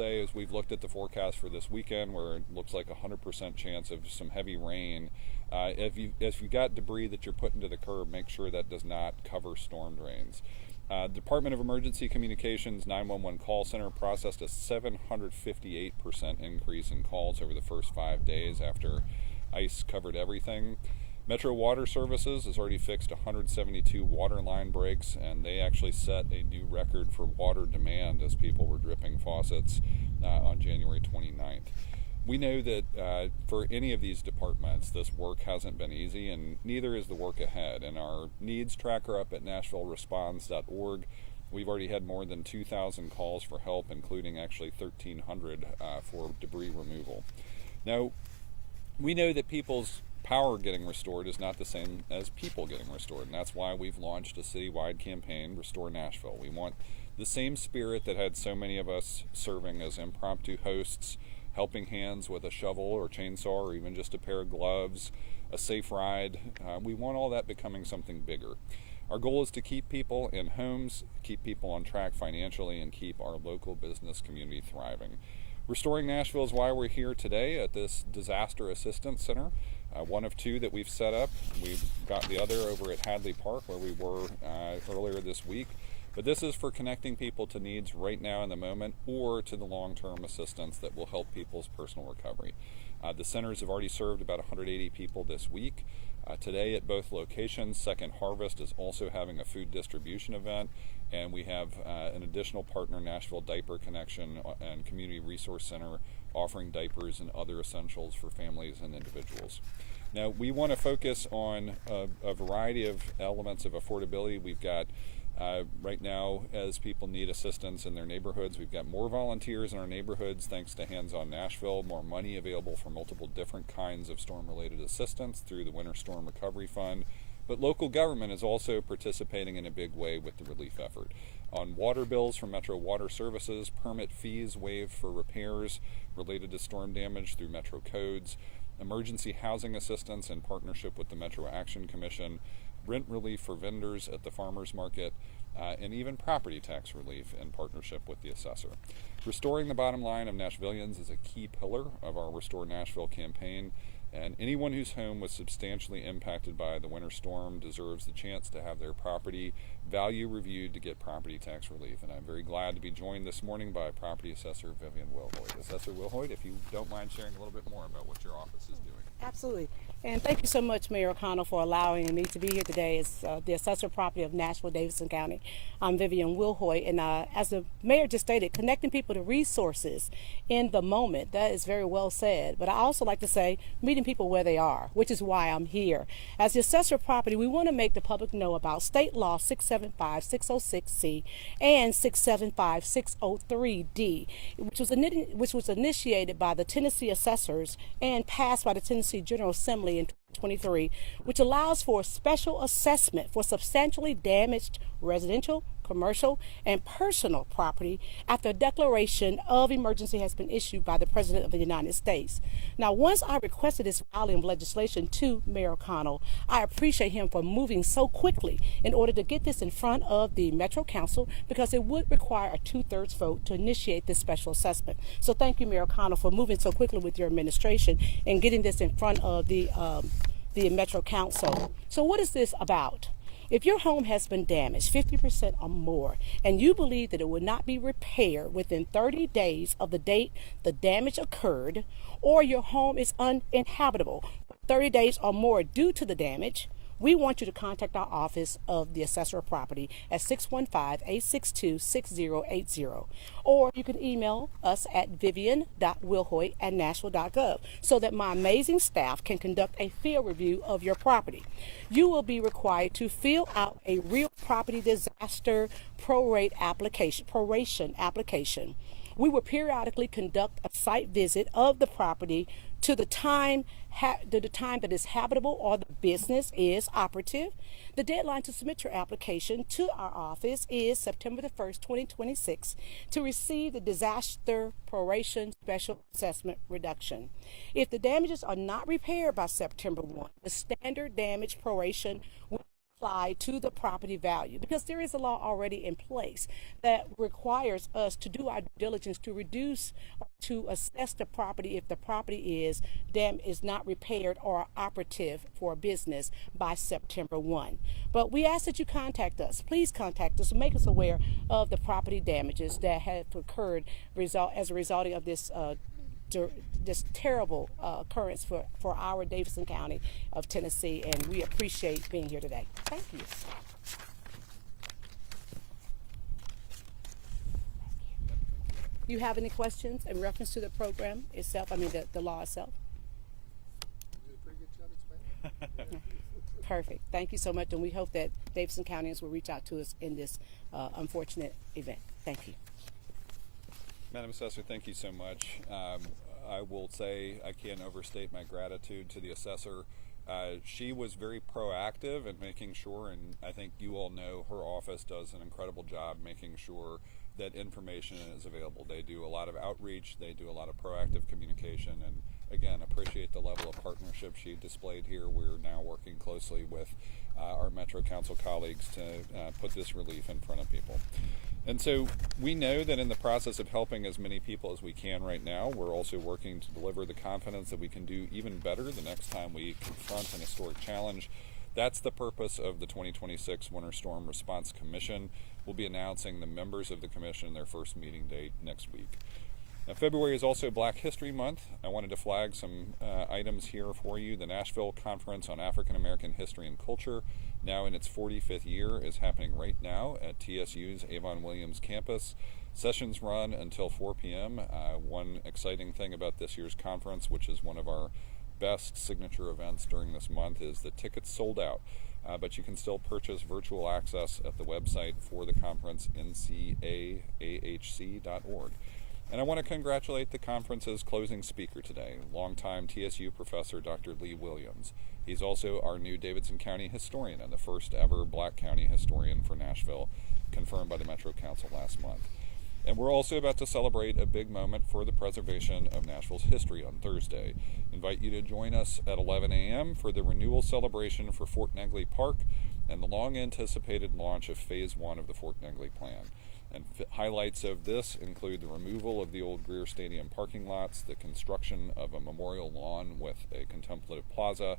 say is we've looked at the forecast for this weekend where it looks like 100% chance of some heavy rain. If you got debris that you're putting to the curb, make sure that does not cover storm drains. Department of Emergency Communications 911 call center processed a 758% increase in calls over the first 5 days after ice covered everything. Metro Water Services has already fixed 172 water line breaks, and they actually set a new record for water demand as people were dripping faucets on January 29th. We know that for any of these departments, this work hasn't been easy, and neither is the work ahead. In our needs tracker up at NashvilleResponds.org, we've already had more than 2,000 calls for help, including actually 1,300 for debris removal. Now, we know that people's power getting restored is not the same as people getting restored, and that's why we've launched a citywide campaign, Restore Nashville. We want the same spirit that had so many of us serving as impromptu hosts, helping hands with a shovel or chainsaw or even just a pair of gloves, a safe ride. We want all that becoming something bigger. Our goal is to keep people in homes, keep people on track financially, and keep our local business community thriving. Restoring Nashville is why we're here today at this Disaster Assistance Center, one of two that we've set up. We've got the other over at Hadley Park where we were earlier this week. But this is for connecting people to needs right now in the moment or to the long-term assistance that will help people's personal recovery. The centers have already served about 180 people this week. Today at both locations, Second Harvest is also having a food distribution event, and we have an additional partner, Nashville Diaper Connection and Community Resource Center, offering diapers and other essentials for families and individuals. Now, we want to focus on a variety of elements of affordability. We've got right now, as people need assistance in their neighborhoods, we've got more volunteers in our neighborhoods thanks to Hands on Nashville, more money available for multiple different kinds of storm-related assistance through the Winter Storm Recovery Fund. But local government is also participating in a big way with the relief effort. On water bills from Metro Water Services, permit fees waived for repairs related to storm damage through Metro codes, emergency housing assistance in partnership with the Metro Action Commission, rent relief for vendors at the farmers market, and even property tax relief in partnership with the assessor. Restoring the bottom line of Nashvillians is a key pillar of our Restore Nashville campaign, and anyone whose home was substantially impacted by the winter storm deserves the chance to have their property value reviewed to get property tax relief. And I'm very glad to be joined this morning by Property Assessor Vivian Wilhoit. Assessor Wilhoit, if you don't mind sharing a little bit more about what your office is doing. Absolutely. And thank you so much, Mayor O'Connell, for allowing me to be here today as the Assessor Property of Nashville-Davidson County. I'm Vivian Wilhoit, and as the Mayor just stated, connecting people to resources in the moment, that is very well said. But I also like to say meeting people where they are, which is why I'm here. As the Assessor Property, we want to make the public know about State Law 675-606C and 675-603D, which was initiated by the Tennessee Assessors and passed by the Tennessee General Assembly in 2023, which allows for a special assessment for substantially damaged residential, commercial, and personal property after a declaration of emergency has been issued by the President of the United States. Now, once I requested this volume of legislation to Mayor O'Connell, I appreciate him for moving so quickly in order to get this in front of the Metro Council, because it would require a 2/3 vote to initiate this special assessment. So thank you, Mayor O'Connell, for moving so quickly with your administration and getting this in front of the Metro Council. So what is this about? If your home has been damaged 50% or more, and you believe that it will not be repaired within 30 days of the date the damage occurred, or your home is uninhabitable for 30 days or more due to the damage, we want you to contact our office of the Assessor of Property at 615-862-6080. Or you can email us at vivian.wilhoit@nashville.gov so that my amazing staff can conduct a field review of your property. You will be required to fill out a real property disaster proration application. We will periodically conduct a site visit of the property to the time that is habitable or the business is operative. The deadline to submit your application to our office is September the 1st, 2026, to receive the disaster proration special assessment reduction. If the damages are not repaired by September 1, the standard damage proration will be apply to the property value, because there is a law already in place that requires us to do our due diligence to reduce, to assess the property if the property is not repaired or operative for a business by September 1. But we ask that you contact us. Please contact us and make us aware of the property damages that have occurred as a result of this terrible occurrence for our Davidson County of Tennessee, and we appreciate being here today. Thank you. You have any questions in reference to the program itself? I mean, the law itself? You did a pretty good job explaining. Perfect. Thank you so much, and we hope that Davidson Countyans will reach out to us in this unfortunate event. Thank you. Madam Assessor, thank you so much. I will say I can't overstate my gratitude to the assessor. She was very proactive in making sure, and I think you all know her office does an incredible job making sure that information is available. They do a lot of outreach, they do a lot of proactive communication, and again, appreciate the level of partnership she displayed here. We're now working closely with our Metro Council colleagues to put this relief in front of people. And so we know that in the process of helping as many people as we can right now, we're also working to deliver the confidence that we can do even better the next time we confront an historic challenge. That's the purpose of the 2026 Winter Storm Response Commission. We'll be announcing the members of the commission their first meeting date next week. Now, February is also Black History Month. I wanted to flag some items here for you. The Nashville Conference on African American History and Culture, now in its 45th year, is happening right now at TSU's Avon Williams campus. Sessions run until 4 p.m. One exciting thing about this year's conference, which is one of our best signature events during this month, is the tickets sold out. But you can still purchase virtual access at the website for the conference, ncaahc.org. And I want to congratulate the conference's closing speaker today, longtime TSU professor Dr. Lee Williams. He's also our new Davidson County historian and the first ever Black county historian for Nashville, confirmed by the Metro Council last month. And we're also about to celebrate a big moment for the preservation of Nashville's history on Thursday. Invite you to join us at 11 a.m. for the renewal celebration for Fort Negley Park and the long-anticipated launch of Phase 1 of the Fort Negley Plan. And highlights of this include the removal of the old Greer Stadium parking lots, the construction of a memorial lawn with a contemplative plaza,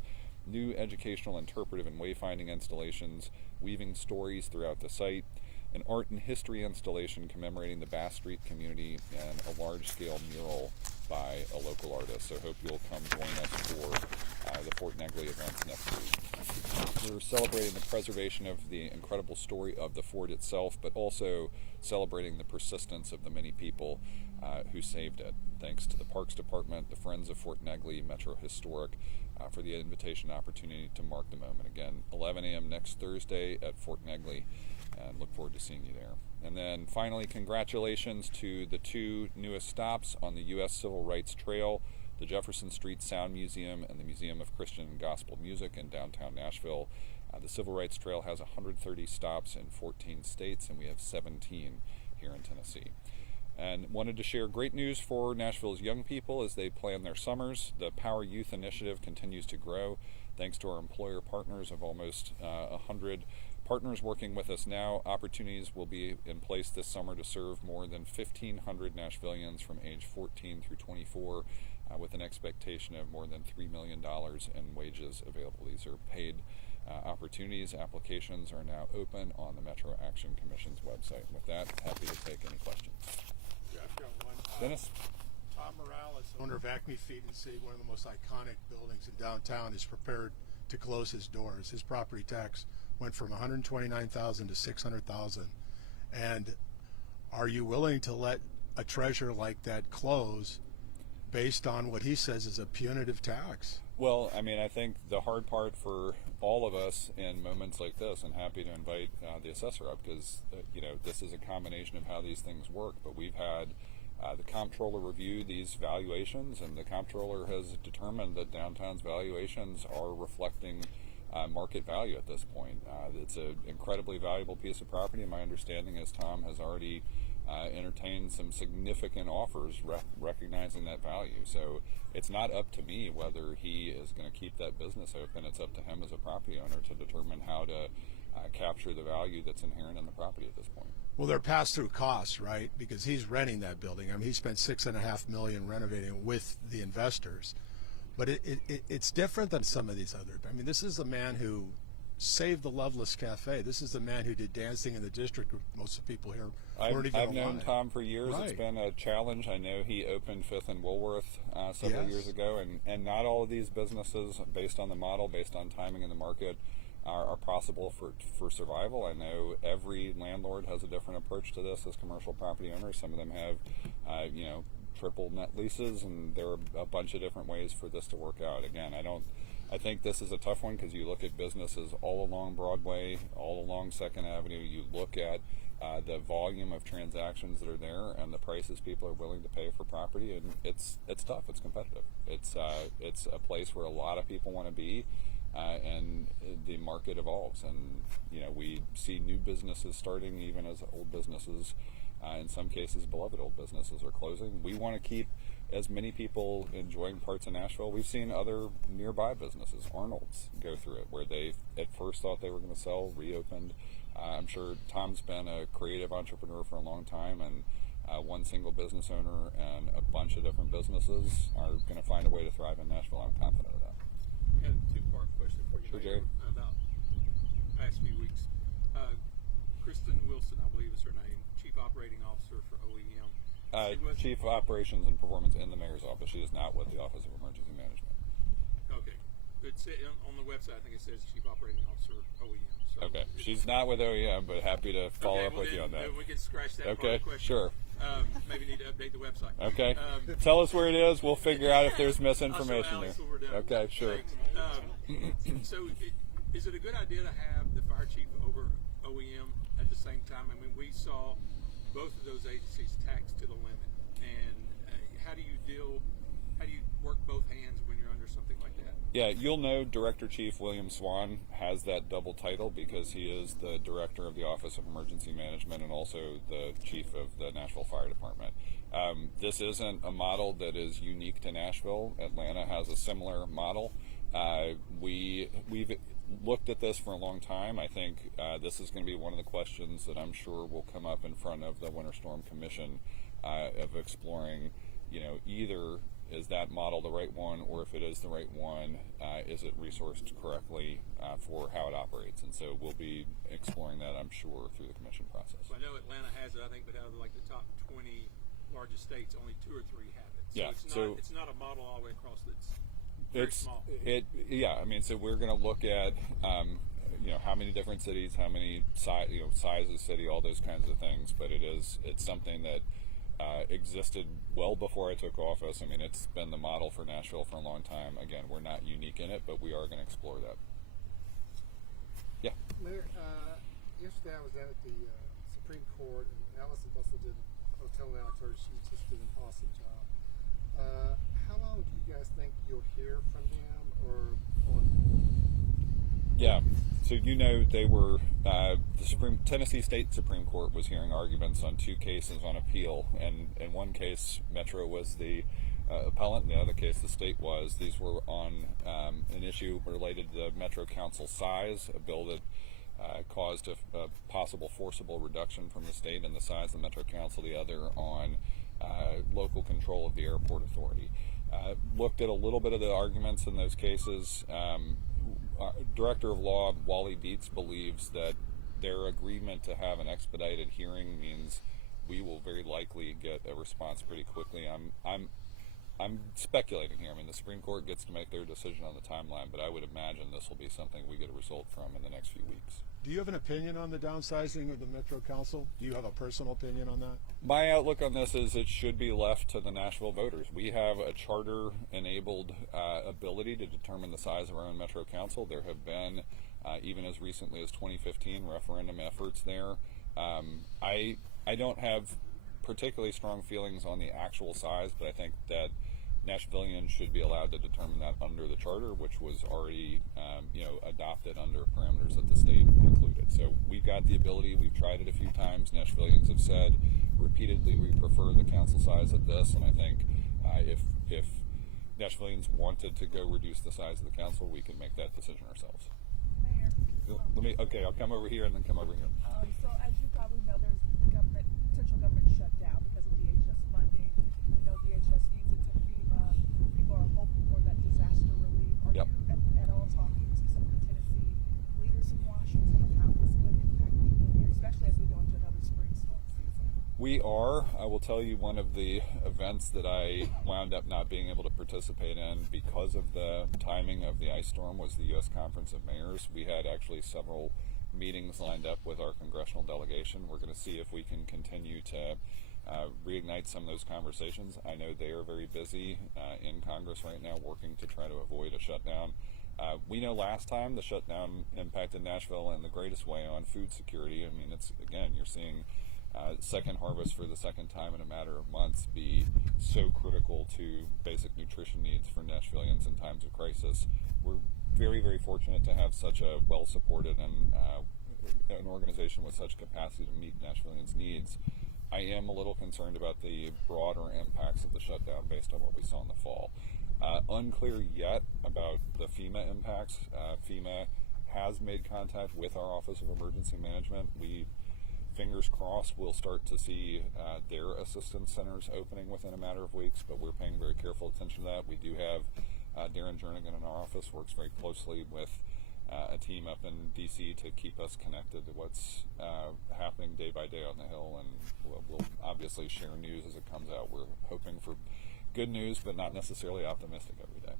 new educational, interpretive, and wayfinding installations, weaving stories throughout the site, an art and history installation commemorating the Bass Street community, and a large-scale mural by a local artist. So hope you'll come join us for the Fort Negley events next week. We're celebrating the preservation of the incredible story of the fort itself, but also celebrating the persistence of the many people who saved it. Thanks to the Parks Department, the Friends of Fort Negley, Metro Historic, for the invitation and opportunity to mark the moment. Again, 11 a.m. next Thursday at Fort Negley, and look forward to seeing you there. And then finally, congratulations to the two newest stops on the U.S. Civil Rights Trail, the Jefferson Street Sound Museum and the Museum of Christian and Gospel Music in downtown Nashville. The Civil Rights Trail has 130 stops in 14 states, and we have 17 here in Tennessee. And wanted to share great news for Nashville's young people as they plan their summers. The Power Youth Initiative continues to grow thanks to our employer partners of almost 100 partners working with us now. Opportunities will be in place this summer to serve more than 1,500 Nashvillians from age 14 through 24 with an expectation of more than $3 million in wages available. These are paid opportunities. Applications are now open on the Metro Action Commission's website. And with that, happy to take any questions. Yeah, I've got one. Dennis? Tom Morales, owner of Acme Feed and Seed, one of the most iconic buildings in downtown, is prepared to close his doors. His property tax went from $129,000 to $600,000. And are you willing to let a treasure like that close based on what he says is a punitive tax? Well, I mean, I think the hard part for all of us in moments like this, and happy to invite the assessor up because, this is a combination of how these things work, but we've had the comptroller review these valuations, and the comptroller has determined that downtown's valuations are reflecting market value at this point. It's an incredibly valuable piece of property, and my understanding is Tom has already entertained some significant offers recognizing that value. So it's not up to me whether he is going to keep that business open. It's up to him as a property owner to determine how to capture the value that's inherent in the property at this point. Well, they're pass-through costs, right? Because he's renting that building. I mean, he spent $6.5 million renovating it with the investors. But it's different than some of these other. I mean, this is a man who saved the Loveless Cafe. This is the man who did dancing in the district. Most of the people here weren't even alive. I've known Tom for years. Right. It's been a challenge. I know he opened Fifth and Woolworth several years ago, and not all of these businesses, based on the model, based on timing in the market, are possible for survival. I know every landlord has a different approach to this as commercial property owners. Some of them have, triple net leases, and there are a bunch of different ways for this to work out. Again, I think this is a tough one because you look at businesses all along Broadway, all along 2nd Avenue. You look at the volume of transactions that are there and the prices people are willing to pay for property, and it's tough. It's competitive. It's a place where a lot of people want to be. And the market evolves, and we see new businesses starting even as old businesses, in some cases beloved old businesses are closing. We want to keep as many people enjoying parts of Nashville. We've seen other nearby businesses, Arnold's, go through it, where they at first thought they were going to sell, reopened. I'm sure Tom's been a creative entrepreneur for a long time, and one single business owner and a bunch of different businesses are going to find a way to thrive in Nashville. I'm confident of that. I have a two-part question for you, Sure, Mayor, Jerry. about the past few weeks. Kristen Wilson, I believe is her name, Chief Operating Officer for OEM. Chief Operations and Performance in the Mayor's office. She is not with the Office of Emergency Management. Okay. On the website, I think it says Chief Operating Officer OEM. So Okay. She's not with OEM, but happy to follow up with you on that. Then we can scratch that part Okay, of the question. sure. Maybe need to update the website. Okay. Tell us where it is. We'll figure out if there's misinformation I'll show Alex there. when we're done. Okay, sure. So is it a good idea to have the fire chief over OEM at the same time? I mean, we saw both of those agencies taxed to the limit. And how do you work both hands when you're under something like that? Yeah, you'll know Director Chief William Swan has that double title because he is the Director of the Office of Emergency Management and also the Chief of the Nashville Fire Department. This isn't a model that is unique to Nashville. Atlanta has a similar model. We've looked at this for a long time. I think this is going to be one of the questions that I'm sure will come up in front of the Winter Storm Commission of exploring, either is that model the right one, or if it is the right one, is it resourced correctly for how it operates? And so we'll be exploring that, I'm sure, through the commission process. So I know Atlanta has it, I think, but out of the top 20 largest states, only 2 or 3 have it. So it's not a model all the way across that's very small. I mean, so we're going to look at how many different cities, how many size of city, all those kinds of things. But it's something that existed well before I took office. I mean, it's been the model for Nashville for a long time. Again, we're not unique in it, but we are going to explore that. Yeah. Mayor, yesterday I was down at the Supreme Court, and Allison Bustle did. I was telling Alex her she just did an awesome job. How long do you guys think you'll hear from them, or on? Yeah. So they were the Tennessee State Supreme Court was hearing arguments on 2 cases on appeal, and in one case Metro was the appellant, in the other case the state was. These were on an issue related to the Metro Council size, a bill that caused a possible forcible reduction from the state in the size of the Metro Council, the other on local control of the airport authority. Looked at a little bit of the arguments in those cases. Director of Law Wally Dietz believes that their agreement to have an expedited hearing means we will very likely get a response pretty quickly. I'm speculating here. I mean, the Supreme Court gets to make their decision on the timeline, but I would imagine this will be something we get a result from in the next few weeks. Do you have an opinion on the downsizing of the Metro Council? Do you have a personal opinion on that? My outlook on this is it should be left to the Nashville voters. We have a charter-enabled ability to determine the size of our own Metro Council. There have been, even as recently as 2015, referendum efforts there. I don't have particularly strong feelings on the actual size, but I think that Nashvillians should be allowed to determine that under the charter, which was already adopted under parameters that the state included. So we've got the ability. We've tried it a few times. Nashvillians have said repeatedly we prefer the council size of this, and I think if Nashvillians wanted to go reduce the size of the council, we can make that decision ourselves. Mayor, I'll come over here and then come over here. so as you probably know, there's potential government shutdown because of DHS funding. DHS needs it to FEMA. People are hoping for that disaster relief. Are Yep. you at all talking to some of the Tennessee leaders in Washington of how this could impact people here, especially as we go into another spring storm season? We are. I will tell you, one of the events that I wound up not being able to participate in because of the timing of the ice storm was the U.S. Conference of Mayors. We had actually several meetings lined up with our congressional delegation. We're going to see if we can continue to reignite some of those conversations. I know they are very busy in Congress right now working to try to avoid a shutdown. We know last time the shutdown impacted Nashville in the greatest way on food security. I mean, you're seeing second harvest for the second time in a matter of months be so critical to basic nutrition needs for Nashvillians in times of crisis. We're very, very fortunate to have such a well-supported and an organization with such capacity to meet Nashvillians' needs. I am a little concerned about the broader impacts of the shutdown based on what we saw in the fall. Unclear yet about the FEMA impacts. FEMA has made contact with our Office of Emergency Management. We, fingers crossed, we'll start to see their assistance centers opening within a matter of weeks, but we're paying very careful attention to that. We do have Darren Jernigan in our office, works very closely with a team up in D.C. to keep us connected to what's happening day by day on the Hill, and we'll obviously share news as it comes out. We're hoping for good news, but not necessarily optimistic every day.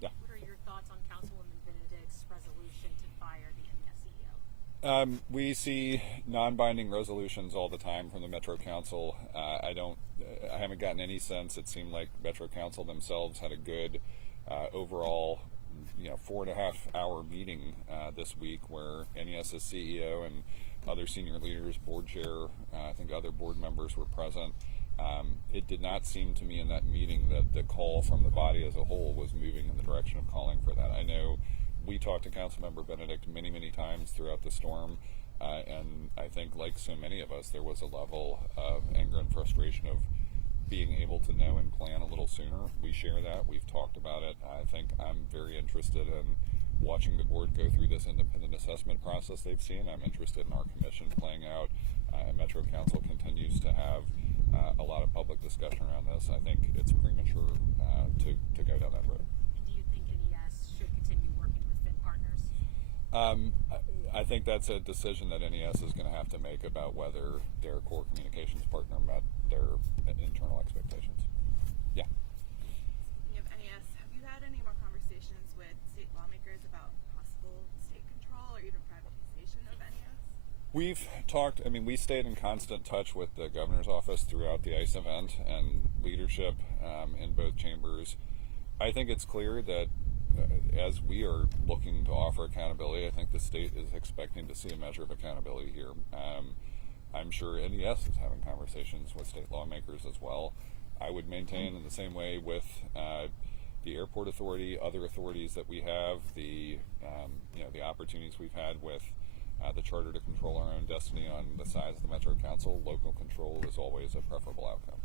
Yeah. What are your thoughts on Councilwoman Benedict's resolution to fire the MES CEO? We see non-binding resolutions all the time from the Metro Council. I haven't gotten any sense. It seemed like Metro Council themselves had a good overall 4.5-hour meeting this week where NES's CEO and other senior leaders, board chair, I think other board members were present. It did not seem to me in that meeting that the call from the body as a whole was moving in the direction of calling for that. I know we talked to Councilmember Benedict many, many times throughout the storm, and I think, like so many of us, there was a level of anger and frustration of being able to know and plan a little sooner. We share that. We've talked about it. I think I'm very interested in watching the board go through this independent assessment process they've seen. I'm interested in our commission playing out, and Metro Council continues to have a lot of public discussion around this. I think it's premature to go down that road. And do you think NES should continue working with Fin Partners? I think that's a decision that NES is going to have to make about whether their core communications partner met their internal expectations. Yeah. Speaking of NES, have you had any more conversations with state lawmakers about possible state control or even privatization of NES? We've talked, we stayed in constant touch with the governor's office throughout the ICE event and leadership in both chambers. I think it's clear that as we are looking to offer accountability, I think the state is expecting to see a measure of accountability here. I'm sure NES is having conversations with state lawmakers as well. I would maintain in the same way with the airport authority, other authorities that we have, the opportunities we've had with the charter to control our own destiny on the size of the Metro Council. Local control is always a preferable outcome.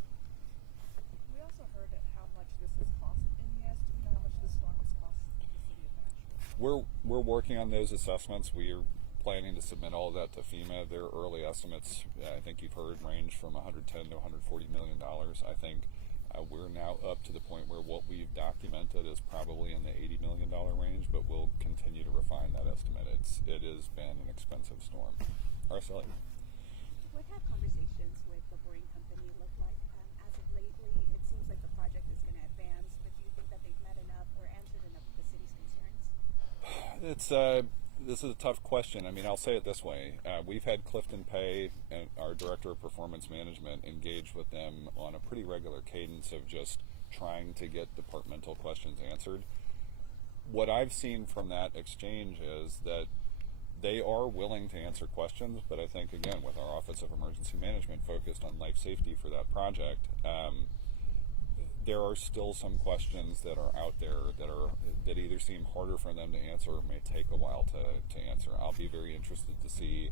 We also heard how much this has cost NES. Do we know how much this storm has cost the city of Nashville? We're working on those assessments. We are planning to submit all of that to FEMA. Their early estimates, I think you've heard, range from $110 to $140 million. I think we're now up to the point where what we've documented is probably in the $80 million range, but we'll continue to refine that estimate. It has been an expensive storm. Araceli. What have conversations with the boring company look like? As of lately, it seems like the project is going to advance, but do you think that they've met enough or answered enough of the city's concerns? This is a tough question. I'll say it this way. We've had Clifton Pay, and our Director of Performance Management, engage with them on a pretty regular cadence of just trying to get departmental questions answered. What I've seen from that exchange is that they are willing to answer questions, but I think, again, with our Office of Emergency Management focused on life safety for that project, there are still some questions that are out there that either seem harder for them to answer or may take a while to answer. I'll be very interested to see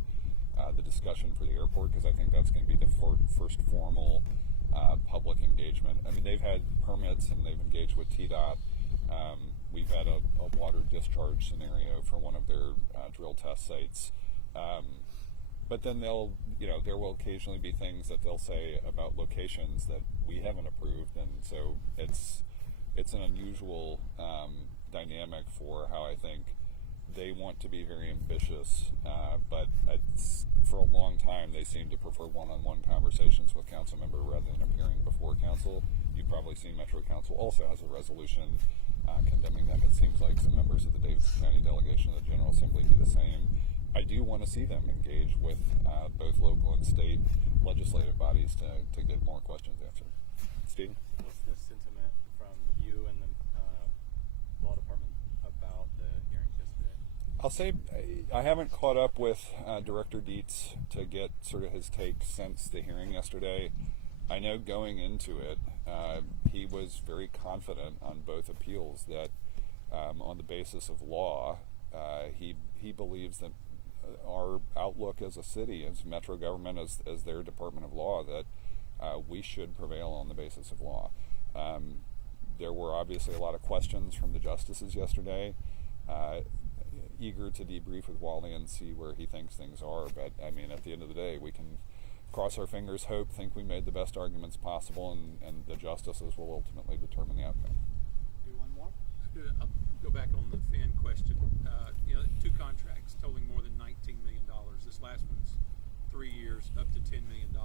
the discussion for the airport, because I think that's going to be the first formal public engagement. I mean, they've had permits and they've engaged with TDOT. We've had a water discharge scenario for one of their drill test sites. But then there will occasionally be things that they'll say about locations that we haven't approved, and so it's an unusual dynamic for how I think they want to be very ambitious, but for a long time they seem to prefer one-on-one conversations with council member rather than appearing before council. You've probably seen Metro Council also has a resolution condemning them. It seems like some members of the Davidson County delegation of the General Assembly do the same. I do want to see them engage with both local and state legislative bodies to get more questions answered. Stephen? What's the sentiment from you and the law department about the hearings yesterday? I'll say I haven't caught up with Director Dietz to get sort of his take since the hearing yesterday. I know going into it, he was very confident on both appeals that on the basis of law, he believes that our outlook as a city, as Metro government, as their Department of Law, that we should prevail on the basis of law. There were obviously a lot of questions from the justices yesterday, eager to debrief with Wally and see where he thinks things are. But I mean, at the end of the day, we can cross our fingers, hope, think we made the best arguments possible, and the justices will ultimately determine the outcome. Do one more? I'll go back on the fan question. Two contracts totaling more than $19 million. This last one's 3 years, up to $10 million. Do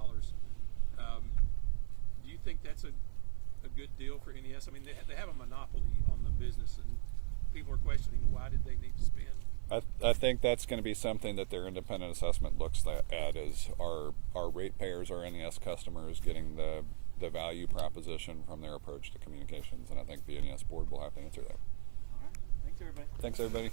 you think that's a good deal for NES? I mean, they have a monopoly on the business, and people are questioning why did they need to spend. I think that's going to be something that their independent assessment looks at is our ratepayers, our NES customers getting the value proposition from their approach to communications, and I think the NES board will have to answer that. All right. Thanks, everybody. Thanks, everybody.